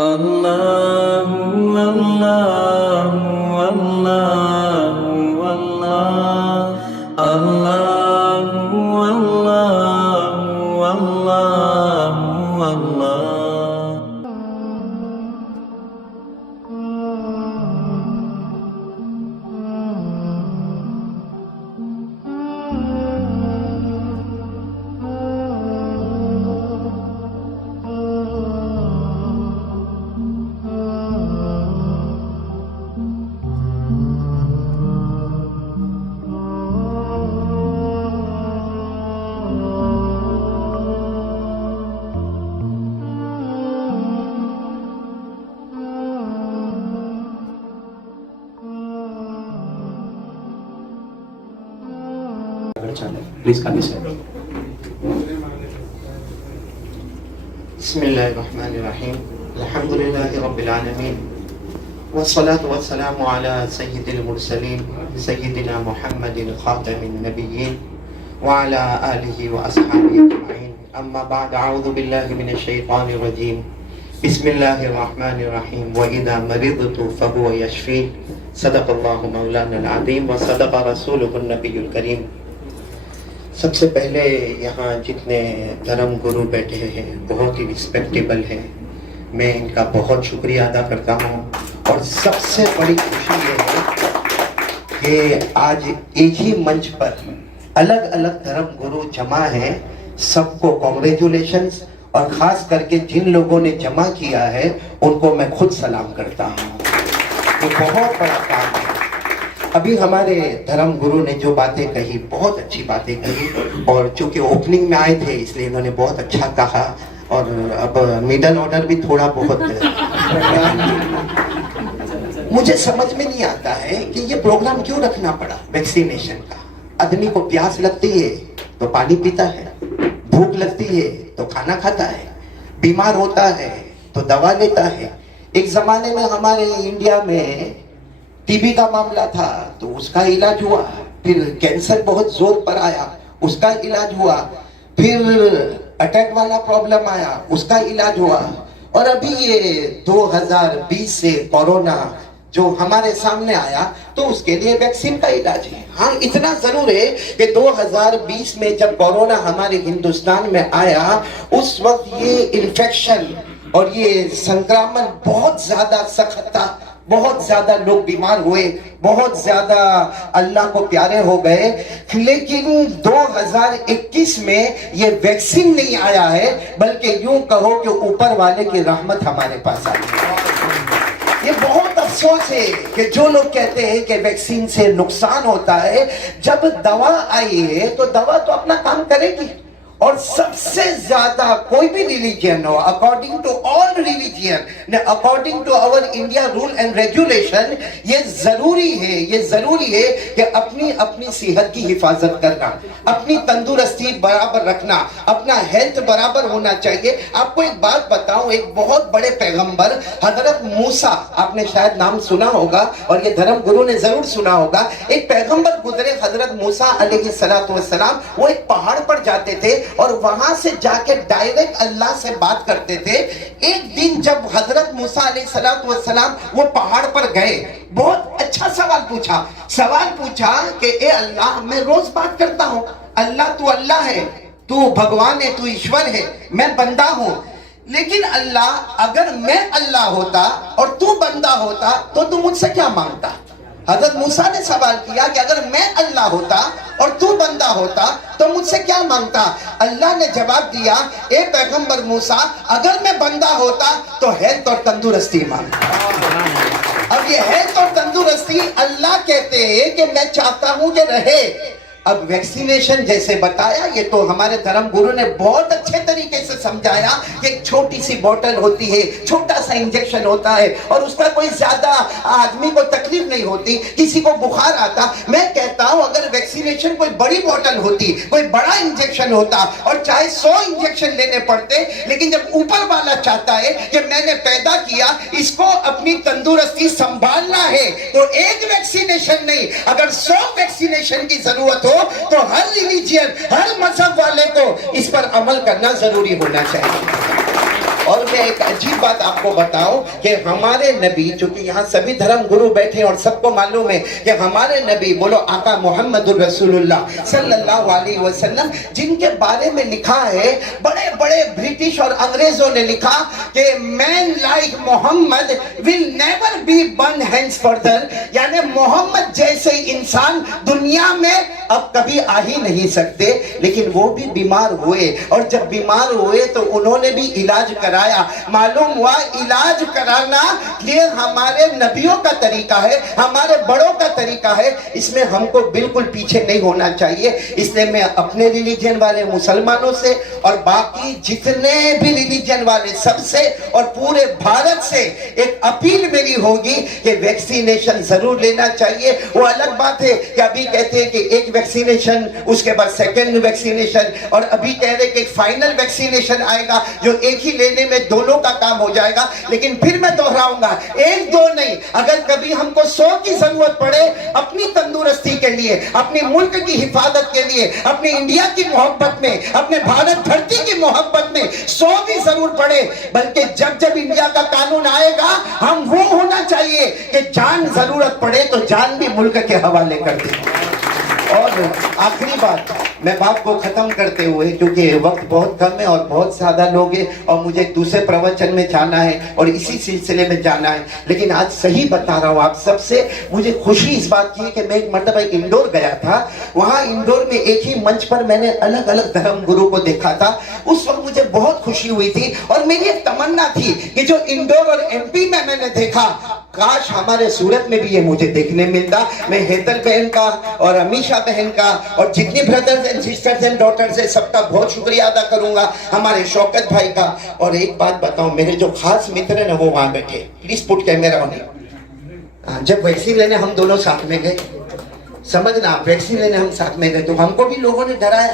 Allahu Allahu Allahu Allah Allahu Allahu Allahu Allah please आगे से बिस्मिल्लाहिर्रहमानिर्रहीम अल्हम्दुलिल्लाहि रब्बिल आलमीन वस्सलातु वस्सलामु अला सय्यिदिल मुरसलीन सय्यिदिना मुहम्मदिन खातमिन नबिय्यीन व अला आलिहि व अस्हाबिहि अजमईन अम्मा बाद अऊज़ु बिल्लाहि मिनश शैतानिर रजीम बिस्मिल्लाहिर्रहमानिर्रहीम व इज़ा मरिदतु फहुव यशफीन सदक़ल्लाहु मौलाना अज़ीम व सदक़ रसूलुहुन नबियुल करीम। सबसे पहले यहाँ जितने धर्म गुरु बैठे हैं बहुत ही रिस्पेक्टेबल है, मैं इनका बहुत शुक्रिया अदा करता हूँ। और सबसे बड़ी खुशी ये है कि आज एक ही मंच पर अलग अलग धर्म गुरु जमा हैं, सबको कॉन्ग्रेचुलेशंस। और ख़ास करके जिन लोगों ने जमा किया है उनको मैं खुद सलाम करता हूँ, ये बहुत बड़ा काम है। अभी हमारे धर्म गुरु ने जो बातें कही बहुत अच्छी बातें कही, और चूंकि ओपनिंग में आए थे इसलिए इन्होंने बहुत अच्छा कहा। और अब मिडल ऑर्डर भी थोड़ा बहुत मुझे समझ में नहीं आता है कि ये प्रोग्राम क्यों रखना पड़ा वैक्सीनेशन का। आदमी को प्यास लगती है तो पानी पीता है, भूख लगती है तो खाना खाता है, बीमार होता है तो दवा लेता है। एक जमाने में हमारे इंडिया में टीबी का मामला था तो उसका इलाज हुआ, फिर कैंसर बहुत जोर पर आया उसका इलाज हुआ, फिर अटैक वाला प्रॉब्लम आया उसका इलाज हुआ, और अभी ये 2020 से कोरोना जो हमारे सामने आया तो उसके लिए वैक्सीन का इलाज है। हाँ, इतना जरूर है कि 2020 में जब कोरोना हमारे हिंदुस्तान में आया उस वक्त ये इन्फेक्शन और ये संक्रमण बहुत ज्यादा सख्त था, बहुत ज्यादा लोग बीमार हुए, बहुत ज्यादा अल्लाह को प्यारे हो गए। लेकिन 2021 में ये वैक्सीन नहीं आया है, बल्कि यूं कहो कि ऊपर वाले की रहमत हमारे पास आई है। ये बहुत अफसोस है कि जो लोग कहते हैं कि वैक्सीन से नुकसान होता है, जब दवा आई है तो दवा तो अपना काम करेगी। और सबसे ज्यादा कोई भी रिलीजियन हो, according to all religion, according to our India rule and regulation, ये जरूरी है कि अपनी अपनी सेहत की हिफाजत करना, अपनी तंदुरुस्ती बराबर रखना, अपना हेल्थ बराबर होना चाहिए। आपको एक बात बताऊं, एक बहुत बड़े पैगंबर हजरत मूसा, आपने शायद नाम सुना होगा और ये धर्म गुरु ने जरूर सुना होगा। एक पैगंबर गुजरे हजरत मूसा अलैहिस्सलातु वस्सलाम, वो एक पहाड़ पर जाते थे और वहां से जाके डायरेक्ट अल्लाह से बात करते थे। एक दिन जब हजरत मूसा अलैहिस्सलातु वस्सलाम वो पहाड़ पर गए, बहुत अच्छा सवाल पूछा कि ए अल्लाह, मैं रोज बात करता हूँ, अल्लाह तू अल्लाह है, तू भगवान है, तू ईश्वर है, मैं बंदा हूँ, लेकिन अल्लाह अगर मैं अल्लाह होता और तू बंदा होता तो तू मुझसे क्या मांगता? हजरत मूसा ने सवाल किया कि अगर मैं अल्लाह होता और तू बंदा होता तो मुझसे क्या मांगता? अल्लाह ने जवाब दिया, ए पैगंबर मूसा, अगर मैं बंदा होता तो हेल्थ और तंदुरुस्ती मांगता। अब ये हेल्थ और तंदुरुस्ती अल्लाह कहते हैं कि मैं चाहता हूं कि रहे। अब वैक्सीनेशन जैसे बताया, ये तो हमारे धर्म गुरु ने बहुत अच्छे तरीके से समझाया कि एक छोटी सी बोतल होती है, छोटा सा इंजेक्शन होता है और उसका कोई ज्यादा आदमी को तकलीफ नहीं होती, किसी को बुखार आता। मैं कहता हूं अगर वैक्सीनेशन कोई बड़ी बोतल होती, कोई बड़ा इंजेक्शन होता और चाहे 100 इंजेक्शन लेने पड़ते, लेकिन जब ऊपर वाला चाहता है कि मैंने पैदा किया, इसको अपनी तंदुरुस्ती संभालना है, तो एक वैक्सीनेशन नहीं, अगर 100 वैक्सीनेशन की जरूरत हो तो हर रिलीजियन, हर मजहब वाले को इस पर अमल करना जरूरी होना चाहिए। और मैं एक अजीब बात आपको बताऊं कि हमारे नबी, चूंकि यहाँ सभी धर्म गुरु बैठे और सबको मालूम है कि हमारे नबी, बोलो आका मोहम्मदुर रसूलुल्लाह सल्लल्लाहु अलैहि वसल्लम, जिनके बारे में लिखा है, बड़े बड़े ब्रिटिश और अंग्रेजों ने लिखा कि man like Muhammad will never be born hence further, यानी मोहम्मद जैसे इंसान दुनिया में अब कभी आ ही नहीं सकते। लेकिन वो भी बीमार हुए, और जब बीमार हुए तो उन्होंने भी इलाज कराया। मालूम हुआ इलाज कराना ये हमारे नबियों का तरीका है, हमारे बड़ों का तरीका है, इसमें हमको बिल्कुल पीछे नहीं होना चाहिए। इसलिए मैं अपने रिलीजन वाले मुसलमानों से और बाकी जितने भी रिलीजन वाले सबसे और पूरे भारत से एक अपील मेरी होगी कि वैक्सीनेशन जरूर लेना चाहिए। वो अलग बात है कि अभी कहते हैं कि एक वैक्सीनेशन, उसके बाद सेकेंड वैक्सीनेशन, और अभी कह रहे कि फाइनल वैक्सीनेशन आएगा जो एक ही लेने में दोनों का काम हो जाएगा। लेकिन फिर मैं दोहराऊंगा, एक दो नहीं, अगर कभी हमको 100 की जरूरत पड़े अपनी तंदुरुस्ती के लिए, अपने मुल्क की हिफाजत के लिए, अपने इंडिया की मोहब्बत में, अपने भारत धरती की मोहब्बत में 100 भी जरूर पड़े, बल्कि जब जब इंडिया का कानून आएगा हम वो होना चाहिए कि जान जरूरत पड़े तो जान भी मुल्क के हवाले कर दें। और आखिरी बात, मैं बात को खत्म करते हुए, क्योंकि वक्त बहुत कम है और बहुत ज्यादा लोग हैं और मुझे दूसरे प्रवचन में जाना है और इसी सिलसिले में जाना है, लेकिन आज सही बता रहा हूँ आप सबसे, मुझे खुशी इस बात की है कि मैं एक मरतबा इंदौर गया था। वहाँ इंदौर में एक ही मंच पर मैंने अलग अलग धर्म गुरु को देखा था। उस वक्त मुझे बहुत खुशी हुई थी और मेरी एक तमन्ना थी कि जो इंदौर और एमपी में मैंने देखा, काश हमारे सूरत में भी ये मुझे देखने मिलता। मैं हेतल बहन का और अमीशा बहन का और जितनी brothers and sisters and daughters है सबका बहुत शुक्रिया अदा करूंगा, हमारे शौकत भाई का। और एक बात बताऊं, मेरे जो खास मित्र है ना वो वहां बैठे, प्लीज पुट कैमरा ऑन। जब वैक्सीन लेने हम दोनों साथ में गए, समझना, वैक्सीन लेने हम साथ में गए तो हमको भी लोगों ने डराया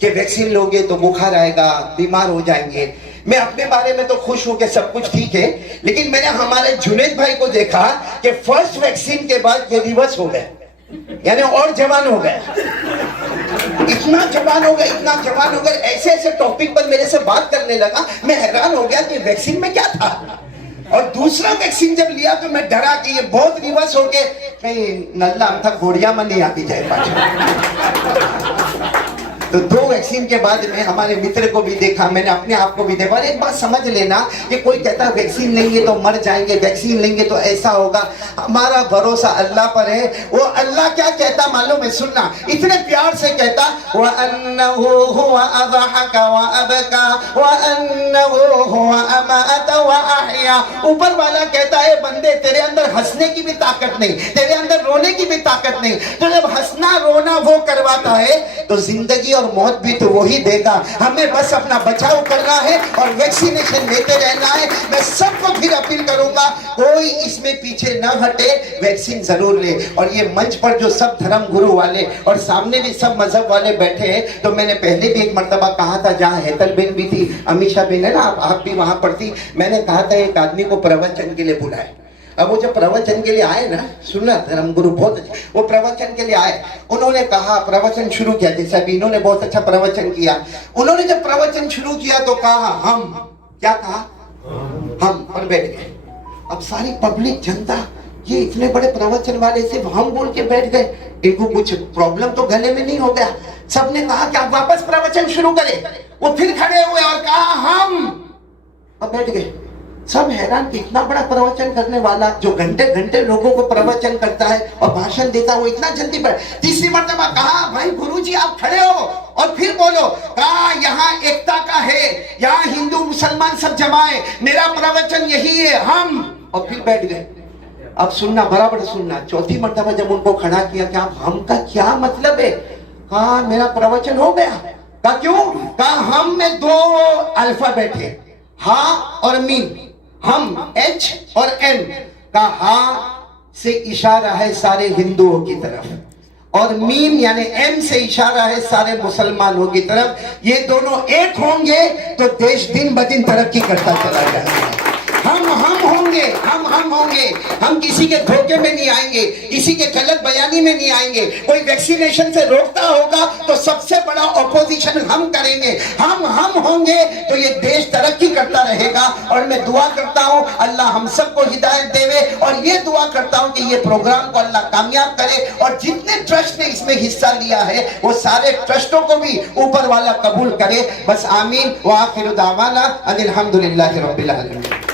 कि वैक्सीन लोगे तो बुखार आएगा, बीमार हो जाएंगे। मैं अपने बारे में तो खुश हूं कि सब कुछ ठीक है, लेकिन मैंने हमारे जुनेद भाई को देखा कि फर्स्ट वैक्सीन के बाद ये रिवर्स हो गए, यानी और जवान हो गए, इतना जवान हो गए, इतना जवान हो गए, ऐसे ऐसे टॉपिक पर मेरे से बात करने लगा। मैं हैरान हो गया कि वैक्सीन में क्या था। और दूसरा वैक्सीन जब लिया तो मैं डरा कि ये बहुत रिवर्स हो गए, कहीं नल्ला था घोड़िया में नहीं आती जाए पाछा। तो 2 वैक्सीन के बाद में हमारे मित्र को भी देखा, मैंने अपने आप को भी देखा। और एक बात समझ लेना कि कोई कहता है वैक्सीन लेंगे तो मर जाएंगे, वैक्सीन लेंगे तो ऐसा होगा, हमारा भरोसा अल्लाह पर है। वो अल्लाह क्या कहता मालूम है, सुनना, इतने प्यार से कहता, व अन्नहु हुवा अज़हका व अबका व अन्नहु हुवा अमात व अहया। ऊपर वाला कहता है बंदे तेरे अंदर हंसने की भी ताकत नहीं, तेरे अंदर रोने की भी ताकत नहीं, तो जब हंसना रोना वो करवाता है तो जिंदगी और मौत भी तो वही देगा। हमें बस अपना बचाव करना है और वैक्सीनेशन लेते रहना है। मैं सबको फिर अपील करूंगा, कोई इसमें पीछे ना हटे, वैक्सीन जरूर ले। और ये मंच पर जो सब धर्म गुरु वाले और सामने भी सब मजहब वाले बैठे हैं, तो मैंने पहले भी एक मर्तबा कहा था, जहाँ हेतल बेन भी थी, अमीशा बेन है ना, आप भी वहां पर थी, मैंने कहा था एक आदमी को प्रवचन के लिए बुलाए। अब वो जब प्रवचन के लिए आए ना, सुनना धर्म गुरु बहुत अच्छे, वो प्रवचन के लिए आए, उन्होंने कहा, प्रवचन शुरू किया, जैसे अभी इन्होंने बहुत अच्छा प्रवचन किया। उन्होंने जब प्रवचन शुरू किया तो कहा हम, क्या कहा, हम, और बैठ गए। अब सारी पब्लिक जनता, ये इतने बड़े प्रवचन वाले सिर्फ हम बोल के बैठ गए, इनको कुछ प्रॉब्लम तो गले में नहीं हो गया। सबने कहा कि आप वापस प्रवचन शुरू करें। वो फिर खड़े हुए और कहा हम, और बैठ गए। सब हैरान कि इतना बड़ा प्रवचन करने वाला जो घंटे घंटे लोगों को प्रवचन करता है और भाषण देता है, वो इतना जल्दी बैठ। तीसरी मर्तबा कहा, भाई गुरुजी आप खड़े हो और फिर बोलो। कहा यहाँ एकता का है, यहाँ हिंदू मुसलमान सब जमा है, मेरा प्रवचन यही है, हम, और फिर बैठ गए। अब सुनना, बराबर सुनना, चौथी मर्तबा जब उनको खड़ा किया कि आप हम का क्या मतलब है, कहा मेरा प्रवचन हो गया। कहा क्यों? कहा हम में 2 अल्फाबेट है, हा और मीम, हम H और M का हा से इशारा है सारे हिंदुओं की तरफ, और मीम यानी M से इशारा है सारे मुसलमानों की तरफ। ये दोनों एक होंगे तो देश दिन ब दिन तरक्की करता चला जाएगा। हम होंगे होंगे, हम होंगे। हम किसी के धोखे में नहीं आएंगे, किसी के गलत बयानी में नहीं आएंगे। कोई वैक्सीनेशन से रोकता होगा तो सबसे बड़ा ऑपोजिशन हम करेंगे। हम होंगे तो ये देश तरक्की करता रहेगा। और मैं दुआ करता हूं अल्लाह हम सबको हिदायत देवे, और ये दुआ करता हूं कि ये प्रोग्राम को अल्लाह कामयाब करे, और जितने ट्रस्ट ने इसमें हिस्सा लिया है वो सारे ट्रस्टों को भी ऊपर वाला कबूल करे। बस आमीन व आखिर दावाना अनिल हम्दुलिल्लाहि रब्बिल आलमीन।